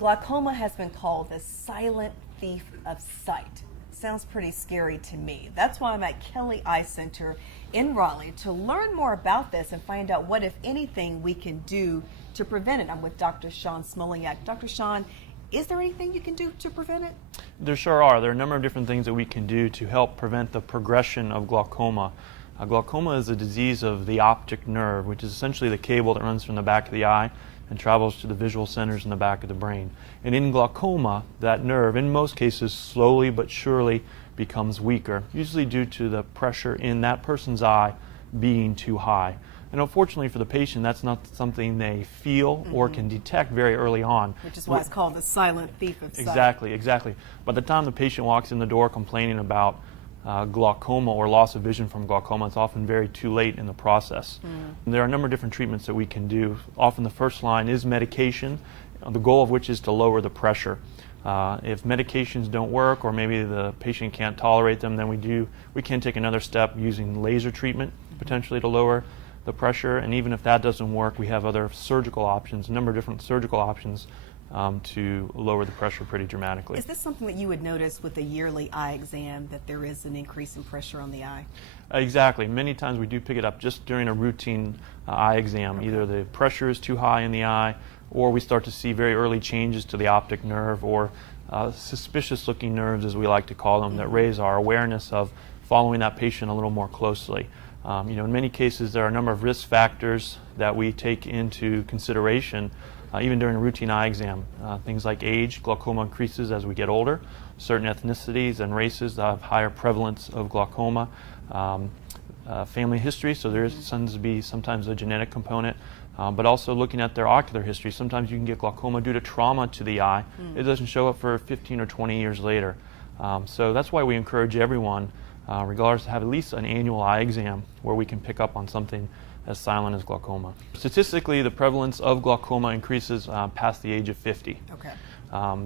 Glaucoma has been called the silent thief of sight. Sounds pretty scary to me. That's why I'm at Kelly Eye Center in Raleigh to learn more about this and find out what, if anything, we can do to prevent it. I'm with Dr. Sean Smoleniak. Dr. Sean, is there anything you can do to prevent it? There sure are. There are a number of different things that we can do to help prevent the progression of glaucoma. Glaucoma is a disease of the optic nerve, which is essentially the cable that runs from the back of the eye and travels to the visual centers in the back of the brain. And in glaucoma, that nerve, in most cases, slowly but surely becomes weaker, usually due to the pressure in that person's eye being too high. And unfortunately for the patient, that's not something they feel or can detect very early on. Which is why it's called the silent thief of sight. Exactly. By the time the patient walks in the door complaining about glaucoma or loss of vision from glaucoma, it's often very too late in the process. There are a number of different treatments that we can do. Often the first line is medication, the goal of which is to lower the pressure. If medications don't work, or maybe the patient can't tolerate them, then we can take another step using laser treatment potentially to lower the pressure. And even if that doesn't work, we have other surgical options, a number of different surgical options to lower the pressure pretty dramatically. Is this something that you would notice with a yearly eye exam, that there is an increase in pressure on the eye? Exactly. Many times we do pick it up just during a routine eye exam. Okay. Either the pressure is too high in the eye, or we start to see very early changes to the optic nerve, or suspicious looking nerves, as we like to call them, that raise our awareness of following that patient a little more closely. In many cases there are a number of risk factors that we take into consideration even during a routine eye exam. Things like age. Glaucoma increases as we get older. Certain ethnicities and races have higher prevalence of glaucoma. Family history, so there tends to be sometimes a genetic component, but also looking at their ocular history. Sometimes you can get glaucoma due to trauma to the eye. It doesn't show up for 15 or 20 years later. So that's why we encourage everyone, regardless, to have at least an annual eye exam where we can pick up on something as silent as glaucoma. Statistically, the prevalence of glaucoma increases past the age of 50. Okay.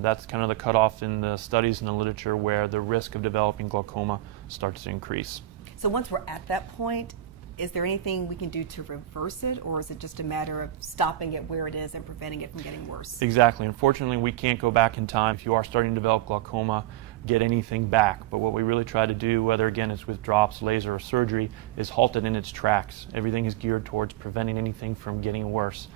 That's kind of the cutoff in the studies and the literature where the risk of developing glaucoma starts to increase. So once we're at that point, is there anything we can do to reverse it, or is it just a matter of stopping it where it is and preventing it from getting worse? Exactly. Unfortunately, we can't go back in time. If you are starting to develop glaucoma, get anything back. But what we really try to do, whether again it's with drops, laser, or surgery, is halt it in its tracks. Everything is geared towards preventing anything from getting worse,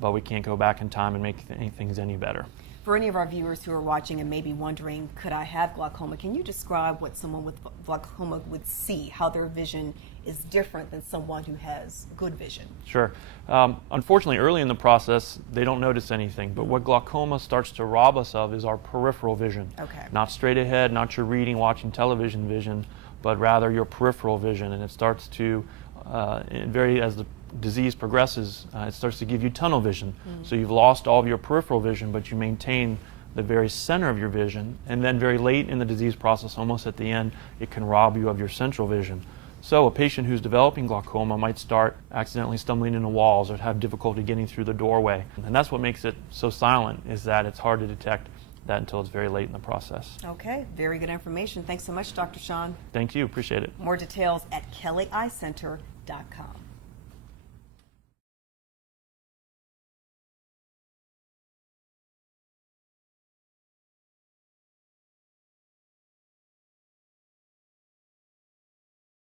but we can't go back in time and make things any better. For any of our viewers who are watching and maybe wondering, could I have glaucoma? Can you describe what someone with glaucoma would see, how their vision is different than someone who has good vision? Sure. Unfortunately, early in the process, they don't notice anything, but what glaucoma starts to rob us of is our peripheral vision. Okay. Not straight ahead, not your reading, watching television vision, but rather your peripheral vision, and it starts to, as the disease progresses, it starts to give you tunnel vision. So you've lost all of your peripheral vision, but you maintain the very center of your vision, and then very late in the disease process, almost at the end, it can rob you of your central vision. So a patient who's developing glaucoma might start accidentally stumbling into walls or have difficulty getting through the doorway. And that's what makes it so silent, is that it's hard to detect that until it's very late in the process. Okay, very good information. Thanks so much, Dr. Sean. Thank you, appreciate it. More details at kellyeyecenter.com.